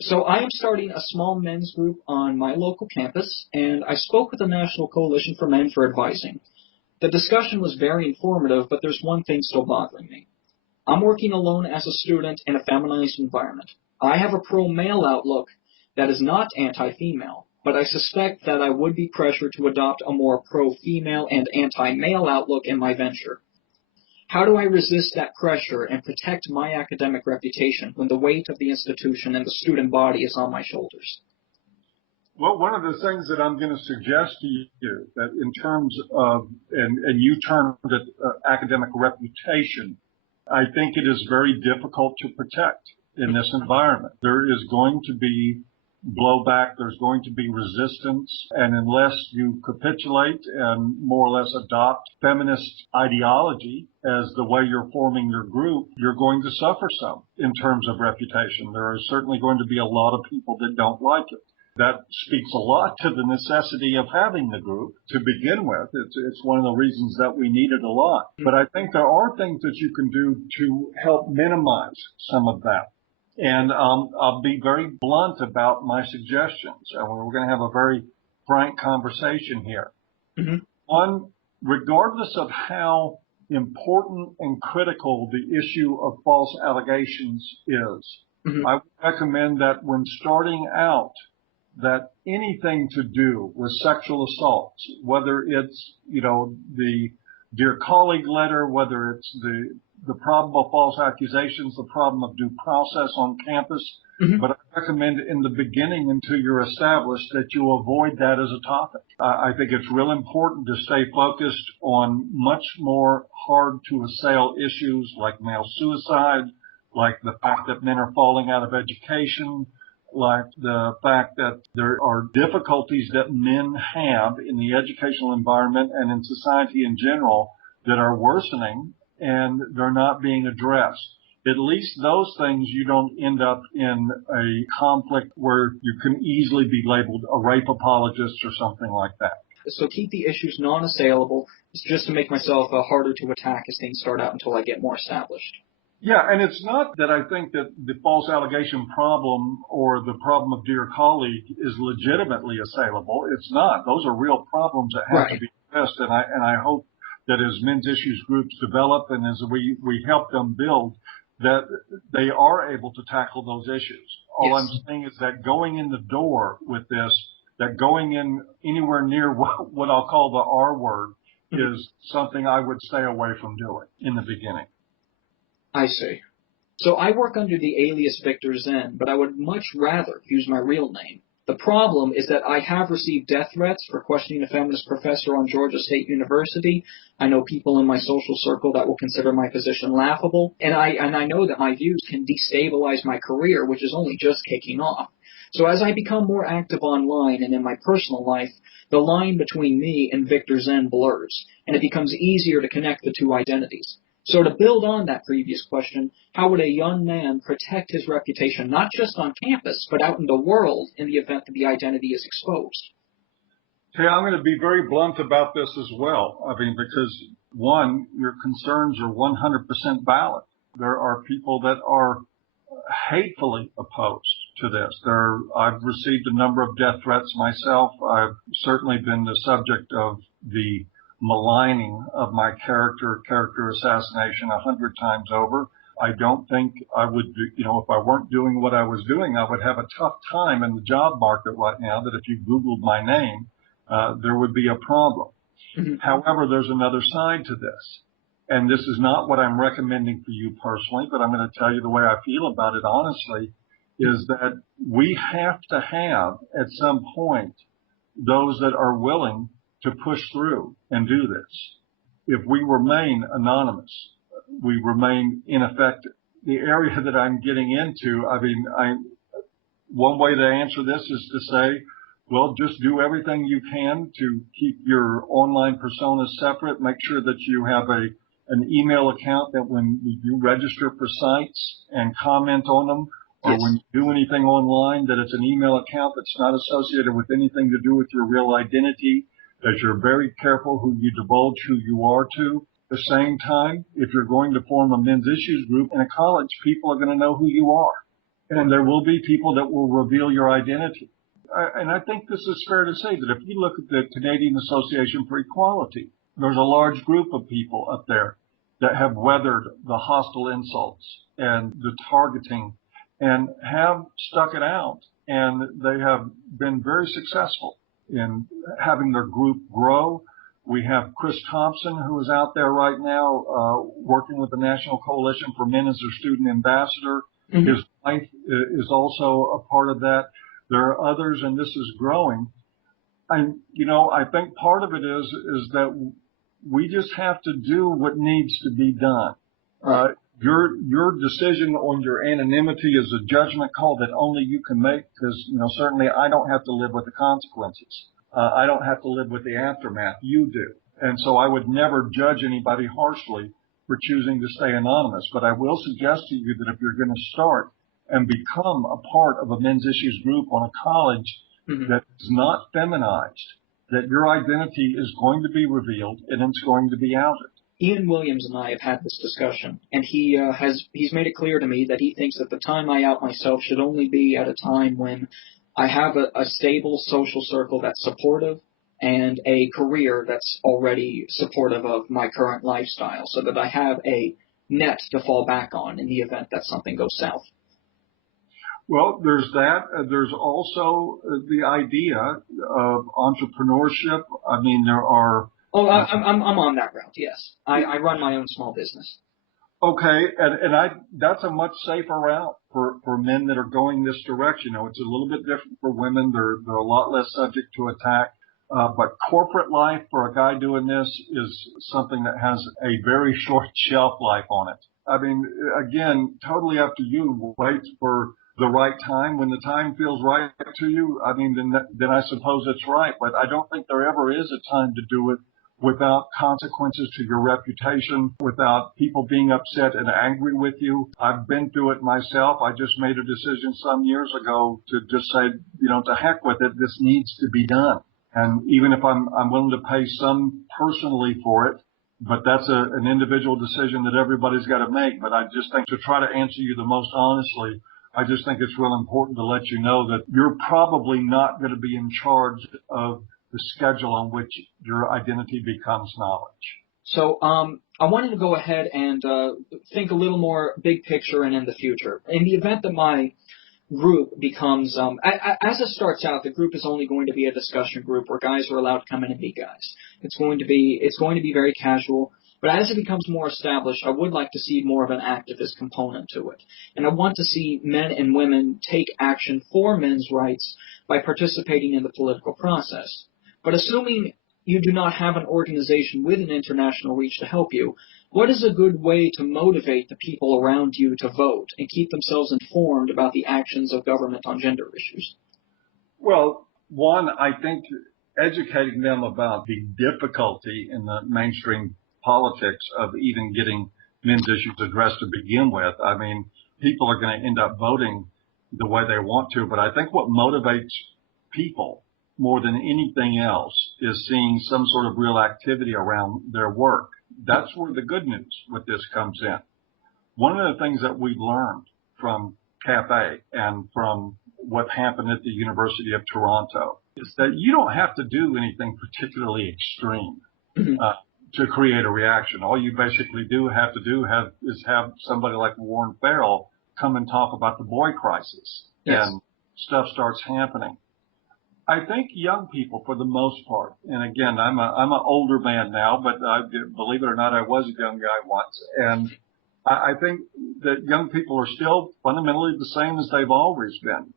So I am starting a small men's group on my local campus, and I spoke with the National Coalition for Men for advising. The discussion was very informative, but there's one thing still bothering me. I'm working alone as a student in a feminized environment. I have a pro-male outlook that is not anti-female, but I suspect that I would be pressured to adopt a more pro-female and anti-male outlook in my venture. How do I resist that pressure and protect my academic reputation when the weight of the institution and the student body is on my shoulders? Well, one of the things that I'm going to suggest to you that in terms of, and you termed it academic reputation, I think it is very difficult to protect in this environment. There is going to be blowback, there's going to be resistance, and unless you capitulate and more or less adopt feminist ideology as the way you're forming your group, you're going to suffer some in terms of reputation. There are certainly going to be a lot of people that don't like it. That speaks a lot to the necessity of having the group to begin with. It's one of the reasons that we need it a lot. But I think there are things that you can do to help minimize some of that. And I'll be very blunt about my suggestions. And we're going to have a very frank conversation here. Mm-hmm. One, regardless of how important and critical the issue of false allegations is, Mm-hmm. I would recommend that when starting out, that anything to do with sexual assaults, whether it's, the Dear Colleague letter, whether it's the problem of false accusations, the problem of due process on campus, Mm-hmm. but I recommend in the beginning until you're established that you avoid that as a topic. I think it's real important to stay focused on much more hard to assail issues like male suicide, like the fact that men are falling out of education, like the fact that there are difficulties that men have in the educational environment and in society in general that are worsening and they're not being addressed. At least those things you don't end up in a conflict where you can easily be labeled a rape apologist or something like that. So keep the issues non-assailable, just to make myself harder to attack as things start out until I get more established. Yeah, and it's not that I think that the false allegation problem or the problem of Dear Colleague is legitimately assailable. It's not. Those are real problems that have to be addressed, and I hope that as men's issues groups develop and as we help them build, that they are able to tackle those issues. All Yes. I'm saying is that going in the door with this, that going in anywhere near what I'll call the R word Mm-hmm. is something I would stay away from doing in the beginning. I see. So I work under the alias Victor Zen, but I would much rather use my real name. The problem is that I have received death threats for questioning a feminist professor on Georgia State University. I know people in my social circle that will consider my position laughable, and I know that my views can destabilize my career, which is only just kicking off. So as I become more active online and in my personal life, the line between me and Victor Zen blurs, and it becomes easier to connect the two identities. So to build on that previous question, how would a young man protect his reputation, not just on campus, but out in the world in the event that the identity is exposed? Hey, I'm going to be very blunt about this as well. I mean, because one, your concerns are 100% valid. There are people that are hatefully opposed to this. I've received a number of death threats myself. I've certainly been the subject of the maligning of my character assassination 100 times over. I don't think I would, if I weren't doing what I was doing, I would have a tough time in the job market right now that if you Googled my name, there would be a problem. Mm-hmm. However, there's another side to this. And this is not what I'm recommending for you personally, but I'm going to tell you the way I feel about it honestly, is that we have to have at some point those that are willing to push through and do this. If we remain anonymous, we remain ineffective. The area that I'm getting into, one way to answer this is to say, well, just do everything you can to keep your online personas separate. Make sure that you have an email account that when you register for sites and comment on them, or Yes. when you do anything online, that it's an email account that's not associated with anything to do with your real identity, that you're very careful who you divulge who you are to. At the same time, if you're going to form a men's issues group in a college, people are going to know who you are. And there will be people that will reveal your identity. And I think this is fair to say that if you look at the Canadian Association for Equality, there's a large group of people up there that have weathered the hostile insults and the targeting and have stuck it out. And they have been very successful in having their group grow. We have Chris Thompson, who is out there right now working with the National Coalition for Men as their student ambassador. Mm-hmm. His wife is also a part of that. There are others, and this is growing. I think part of it is that we just have to do what needs to be done. Your decision on your anonymity is a judgment call that only you can make, because certainly I don't have to live with the consequences. I don't have to live with the aftermath. You do, and so I would never judge anybody harshly for choosing to stay anonymous. But I will suggest to you that if you're going to start and become a part of a men's issues group on a college mm-hmm. that is not feminized, that your identity is going to be revealed and it's going to be outed. Ian Williams and I have had this discussion, and he's made it clear to me that he thinks that the time I out myself should only be at a time when I have a stable social circle that's supportive and a career that's already supportive of my current lifestyle, so that I have a net to fall back on in the event that something goes south. Well, there's that. There's also the idea of entrepreneurship. I mean, there are. Oh, I'm on that route. Yes, I run my own small business. Okay, and that's a much safer route for men that are going this direction. It's a little bit different for women. They're a lot less subject to attack. But corporate life for a guy doing this is something that has a very short shelf life on it. I mean, again, totally up to you. Wait for the right time. When the time feels right to you, I mean, then I suppose it's right. But I don't think there ever is a time to do it without consequences to your reputation, without people being upset and angry with you. I've been through it myself. I just made a decision some years ago to just say, to heck with it. This needs to be done. And even if I'm willing to pay some personally for it, but that's an individual decision that everybody's got to make. But I just think, to try to answer you the most honestly, I just think it's real important to let you know that you're probably not going to be in charge of the schedule on which your identity becomes knowledge. So I wanted to go ahead and think a little more big picture and in the future. In the event that my group becomes, as it starts out, the group is only going to be a discussion group where guys are allowed to come in and be guys. It's going to be very casual. But as it becomes more established, I would like to see more of an activist component to it. And I want to see men and women take action for men's rights by participating in the political process. But assuming you do not have an organization with an international reach to help you, what is a good way to motivate the people around you to vote and keep themselves informed about the actions of government on gender issues? Well, one, I think educating them about the difficulty in the mainstream politics of even getting men's issues addressed to begin with. I mean, people are going to end up voting the way they want to, but I think what motivates people more than anything else is seeing some sort of real activity around their work. That's where the good news with this comes in. One of the things that we've learned from CAFE and from what happened at the University of Toronto is that you don't have to do anything particularly extreme to create a reaction. All you basically is have somebody like Warren Farrell come and talk about the boy crisis, yes, and stuff starts happening. I think young people, for the most part, and again, I'm an older man now, but believe it or not, I was a young guy once, and I think that young people are still fundamentally the same as they've always been.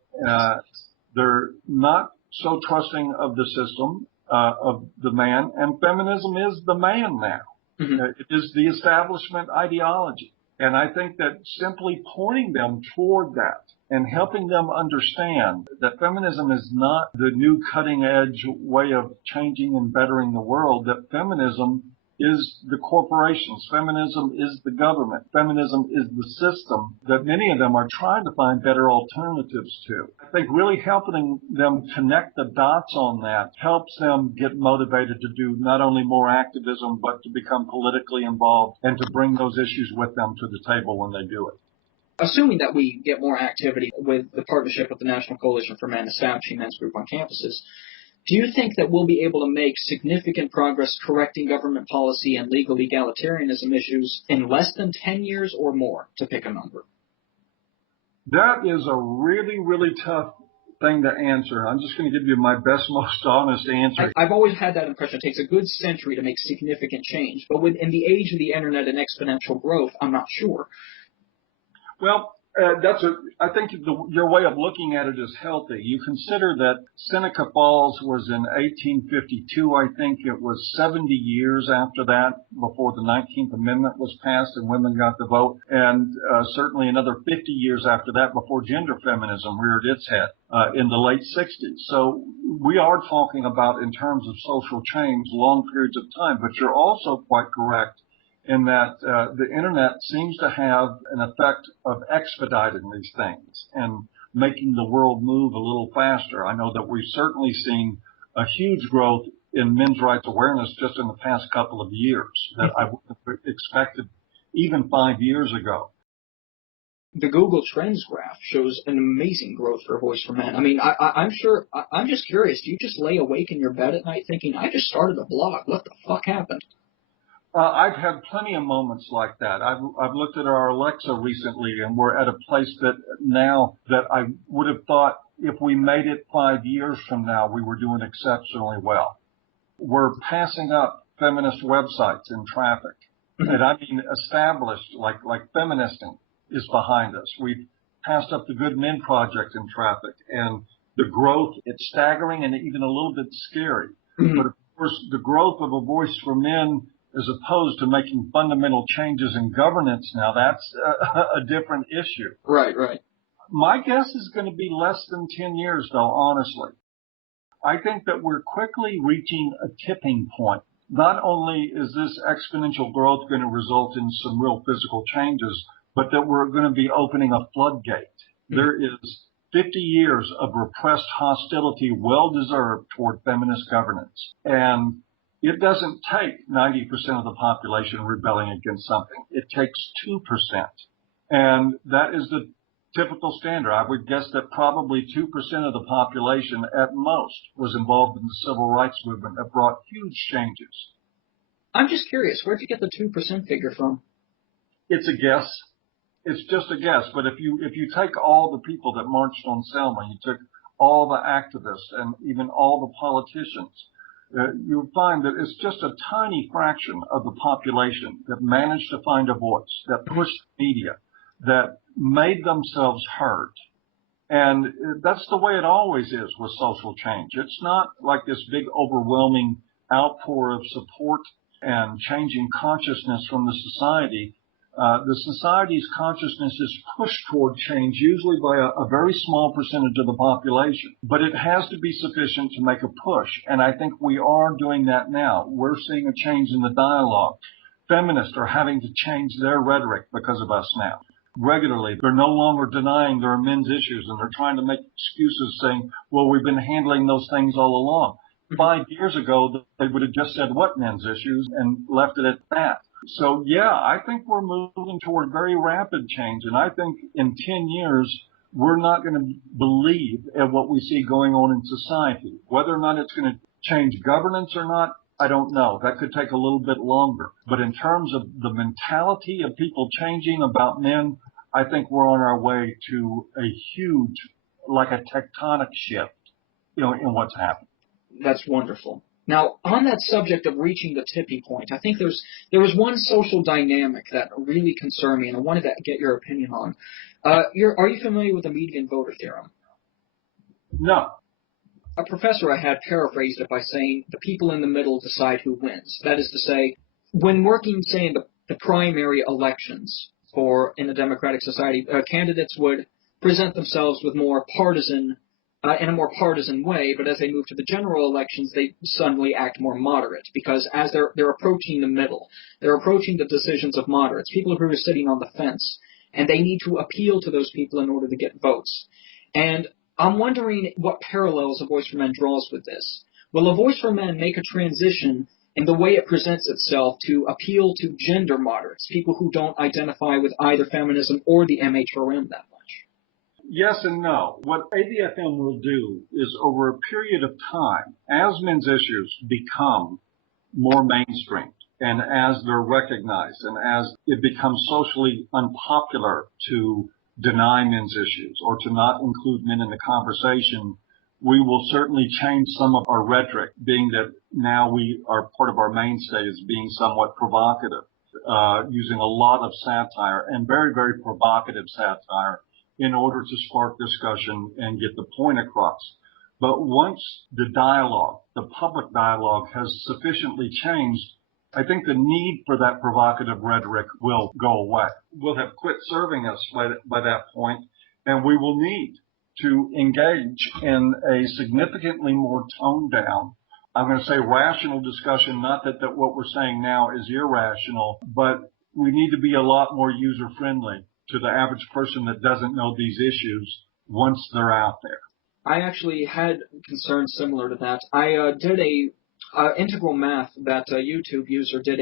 They're not so trusting of the system, of the man, and feminism is the man now. Mm-hmm. It is the establishment ideology. And I think that simply pointing them toward that and helping them understand that feminism is not the new cutting edge way of changing and bettering the world, that feminism is the corporations, feminism is the government, feminism is the system that many of them are trying to find better alternatives to. I think really helping them connect the dots on that helps them get motivated to do not only more activism, but to become politically involved and to bring those issues with them to the table when they do it. assuming that we get more activity with the partnership with the National Coalition for Men establishing men's group on campuses, do you think that we'll be able to make significant progress correcting government policy and legal egalitarianism issues in less than 10 years or more, to pick a number? That is a really, really tough thing to answer. I'm just going to give you my best, most honest answer. I've always had that impression. It takes a good century to make significant change. But in the age of the internet and exponential growth, I'm not sure. Well, I think your way of looking at it is healthy. You consider that Seneca Falls was in 1852. I think it was 70 years after that before the 19th Amendment was passed and women got the vote, and certainly another 50 years after that before gender feminism reared its head in the late 60s. So we are talking about, in terms of social change, long periods of time. But you're also quite correct in that the internet seems to have an effect of expediting these things and making the world move a little faster. I know that we've certainly seen a huge growth in men's rights awareness just in the past couple of years that I wouldn't have expected even 5 years ago. The Google Trends graph shows an amazing growth for Voice for Men. I mean, I'm just curious. Do you just lay awake in your bed at night thinking, I just started a blog. What the fuck happened? I've had plenty of moments like that. I've looked at our Alexa recently, and we're at a place that now that I would have thought if we made it 5 years from now, we were doing exceptionally well. We're passing up feminist websites in traffic. And I mean established, like Feministing is behind us. We've passed up the Good Men Project in traffic, and the growth, it's staggering and even a little bit scary. But of course, the growth of a Voice for Men, as opposed to making fundamental changes in governance now, that's a different issue. Right, right. My guess is going to be less than 10 years, though, honestly. I think that we're quickly reaching a tipping point. Not only is this exponential growth going to result in some real physical changes, but that we're going to be opening a floodgate. There is 50 years of repressed hostility, well-deserved, toward feminist governance. And it doesn't take 90% of the population rebelling against something. It takes 2%. And that is the typical standard. I would guess that probably 2% of the population at most was involved in the civil rights movement that brought huge changes. I'm just curious, where'd you get the 2% figure from? It's a guess. It's just a guess. But if you take all the people that marched on Selma, you took all the activists and even all the politicians, you'll find that it's just a tiny fraction of the population that managed to find a voice, that pushed media, that made themselves heard. And that's the way it always is with social change. It's not like this big overwhelming outpour of support and changing consciousness from the society. The society's consciousness is pushed toward change, usually by a very small percentage of the population. But it has to be sufficient to make a push. And I think we are doing that now. We're seeing a change in the dialogue. Feminists are having to change their rhetoric because of us now. Regularly, they're no longer denying there are men's issues, and they're trying to make excuses saying, well, we've been handling those things all along. 5 years ago, they would have just said, what men's issues, and left it at that. So, yeah, I think we're moving toward very rapid change. And I think in 10 years, we're not going to believe at what we see going on in society. Whether or not it's going to change governance or not, I don't know. That could take a little bit longer. But in terms of the mentality of people changing about men, I think we're on our way to a huge, like a tectonic shift, in what's happening. That's wonderful. Now, on that subject of reaching the tipping point, I think there was one social dynamic that really concerned me, and I wanted to get your opinion on. Are you familiar with the median voter theorem? No. A professor I had paraphrased it by saying the people in the middle decide who wins. That is to say, when working, say, in the primary elections in a democratic society, candidates would present themselves with more partisan in a more partisan way, but as they move to the general elections, they suddenly act more moderate because as they're approaching the middle, they're approaching the decisions of moderates, people who are sitting on the fence, and they need to appeal to those people in order to get votes. And I'm wondering what parallels A Voice for Men draws with this. Will A Voice for Men make a transition in the way it presents itself to appeal to gender moderates, people who don't identify with either feminism or the MHRM that much? Yes and no. What ADFM will do is over a period of time, as men's issues become more mainstream and as they're recognized and as it becomes socially unpopular to deny men's issues or to not include men in the conversation, we will certainly change some of our rhetoric, being that now we are part of our mainstay is being somewhat provocative, using a lot of satire and very, very provocative satire in order to spark discussion and get the point across. But once the dialogue, the public dialogue has sufficiently changed, I think the need for that provocative rhetoric will go away. We'll have quit serving us by that point, and we will need to engage in a significantly more toned down, I'm going to say rational discussion, not that what we're saying now is irrational, but we need to be a lot more user friendly to the average person that doesn't know these issues once they're out there. I actually had concerns similar to that. I did a integral math that a YouTube user did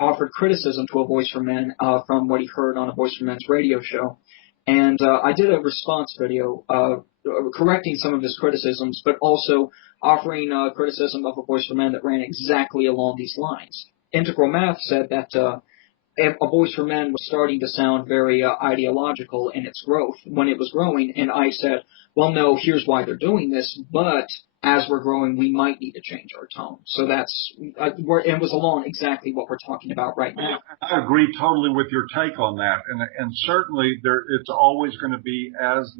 offered criticism to a Voice for Men from what he heard on a Voice for Men's radio show. And I did a response video correcting some of his criticisms, but also offering criticism of a Voice for Men that ran exactly along these lines. Integral Math said that A Voice for Men was starting to sound very ideological in its growth when it was growing, and I said, well, no, here's why they're doing this, but as we're growing, we might need to change our tone. So it was along exactly what we're talking about right now. I agree totally with your take on that, and certainly it's always going to be as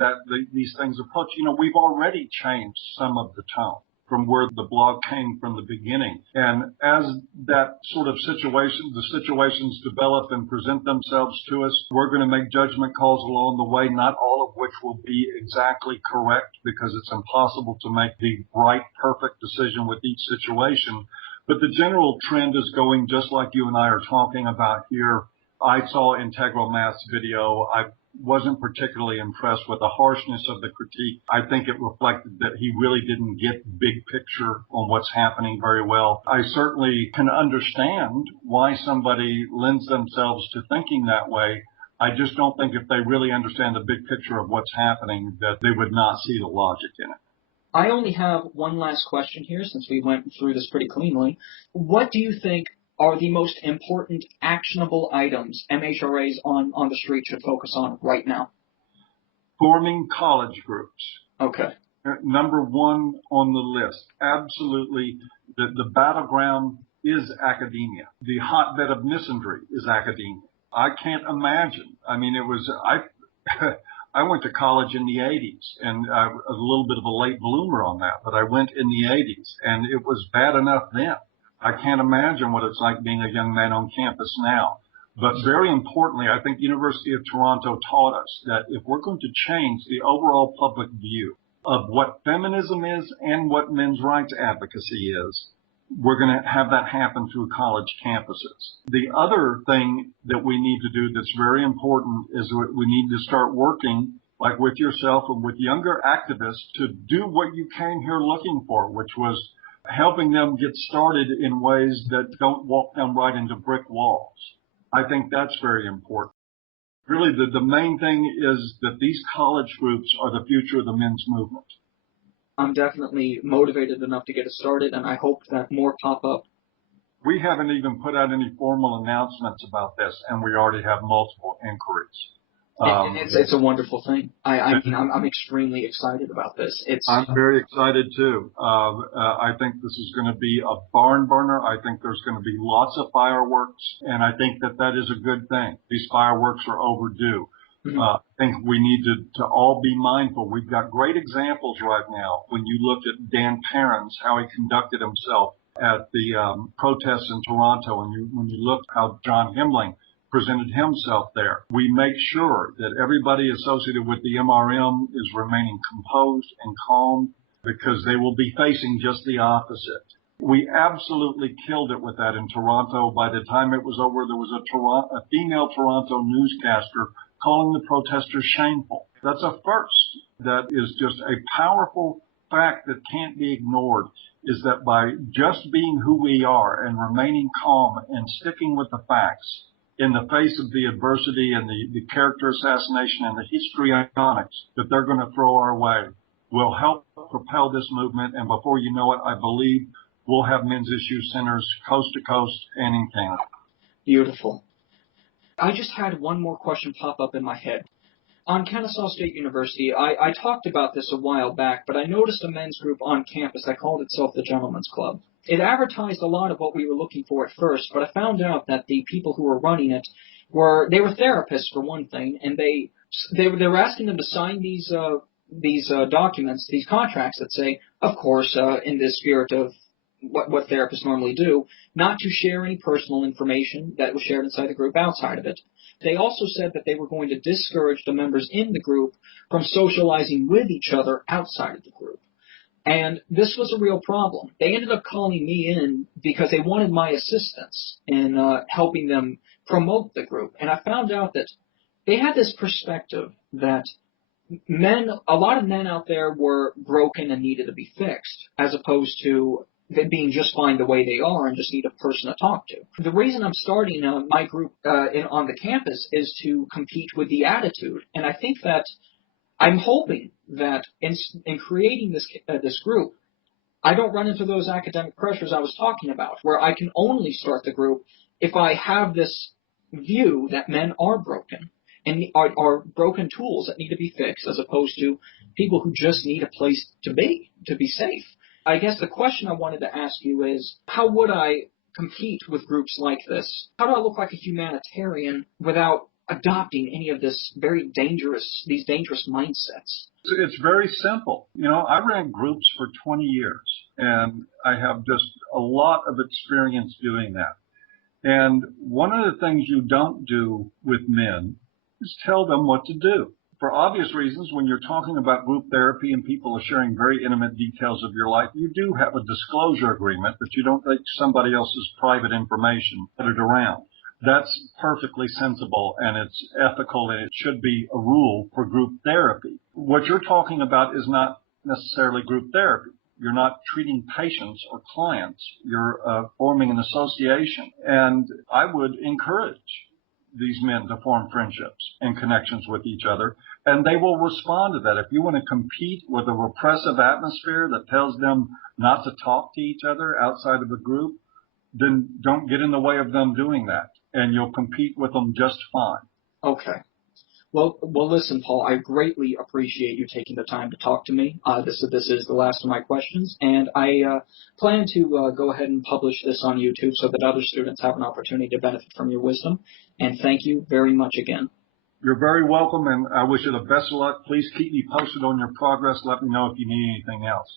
these things approach. We've already changed some of the tone from where the blog came from the beginning. And as that sort of the situations develop and present themselves to us, we're going to make judgment calls along the way, not all of which will be exactly correct because it's impossible to make the right, perfect decision with each situation. But the general trend is going just like you and I are talking about here. I saw Integral Math's video. I wasn't particularly impressed with the harshness of the critique. I think it reflected that he really didn't get the big picture on what's happening very well. I certainly can understand why somebody lends themselves to thinking that way. I just don't think if they really understand the big picture of what's happening that they would not see the logic in it. I only have one last question here since we went through this pretty cleanly. What do you think are the most important actionable items MHRAs on the street should focus on right now? Forming college groups. Okay. Number one on the list. Absolutely. The battleground is academia. The hotbed of misandry is academia. I can't imagine. I mean, I went to college in the 80s, and I was a little bit of a late bloomer on that, but I went in the 80s, and it was bad enough then. I can't imagine what it's like being a young man on campus now. But very importantly, I think University of Toronto taught us that if we're going to change the overall public view of what feminism is and what men's rights advocacy is, we're going to have that happen through college campuses. The other thing that we need to do that's very important is we need to start working, like with yourself and with younger activists, to do what you came here looking for, which was helping them get started in ways that don't walk them right into brick walls. I think that's very important. Really, the main thing is that these college groups are the future of the men's movement. I'm definitely motivated enough to get it started, and I hope that more pop up. We haven't even put out any formal announcements about this, and we already have multiple inquiries. It's a wonderful thing. I'm extremely excited about this. I'm very excited too. I think this is going to be a barn burner. I think there's going to be lots of fireworks, and I think that is a good thing. These fireworks are overdue. Mm-hmm. I think we need to all be mindful. We've got great examples right now. When you look at Dan Perrins, how he conducted himself at the protests in Toronto, and when you look how John Himling presented himself there. We make sure that everybody associated with the MRM is remaining composed and calm because they will be facing just the opposite. We absolutely killed it with that in Toronto. By the time it was over, there was a female Toronto newscaster calling the protesters shameful. That's a first. That is just a powerful fact that can't be ignored is that by just being who we are and remaining calm and sticking with the facts in the face of the adversity and the character assassination and the histrionics that they're going to throw our way will help propel this movement. And before you know it, I believe we'll have men's issue centers coast to coast and in Canada. Beautiful. I just had one more question pop up in my head. On Kennesaw State University, I talked about this a while back, but I noticed a men's group on campus that called itself the Gentlemen's Club. It advertised a lot of what we were looking for at first, but I found out that the people who were running it were therapists for one thing, and they were asking them to sign these documents, these contracts that say, of course, in the spirit of what therapists normally do, not to share any personal information that was shared inside the group outside of it. They also said that they were going to discourage the members in the group from socializing with each other outside of the group. And this was a real problem. They ended up calling me in because they wanted my assistance in helping them promote the group. And I found out that they had this perspective that a lot of men out there were broken and needed to be fixed, as opposed to them being just fine the way they are and just need a person to talk to. The reason I'm starting my group on the campus is to compete with the attitude. And I think that I'm hoping that in creating this group, I don't run into those academic pressures I was talking about, where I can only start the group if I have this view that men are broken and are broken tools that need to be fixed, as opposed to people who just need a place to be safe. I guess the question I wanted to ask you is, how would I compete with groups like this? How do I look like a humanitarian without adopting any of these dangerous mindsets? It's very simple. I ran groups for 20 years, and I have just a lot of experience doing that. And one of the things you don't do with men is tell them what to do. For obvious reasons, when you're talking about group therapy and people are sharing very intimate details of your life, you do have a disclosure agreement that you don't take somebody else's private information, put it around. That's perfectly sensible, and it's ethical, and it should be a rule for group therapy. What you're talking about is not necessarily group therapy. You're not treating patients or clients. You're forming an association. And I would encourage these men to form friendships and connections with each other, and they will respond to that. If you want to compete with a repressive atmosphere that tells them not to talk to each other outside of a group, then don't get in the way of them doing that, and you'll compete with them just fine. Okay. Well, listen, Paul, I greatly appreciate you taking the time to talk to me. This is the last of my questions, and I plan to go ahead and publish this on YouTube so that other students have an opportunity to benefit from your wisdom. And thank you very much again. You're very welcome, and I wish you the best of luck. Please keep me posted on your progress. Let me know if you need anything else.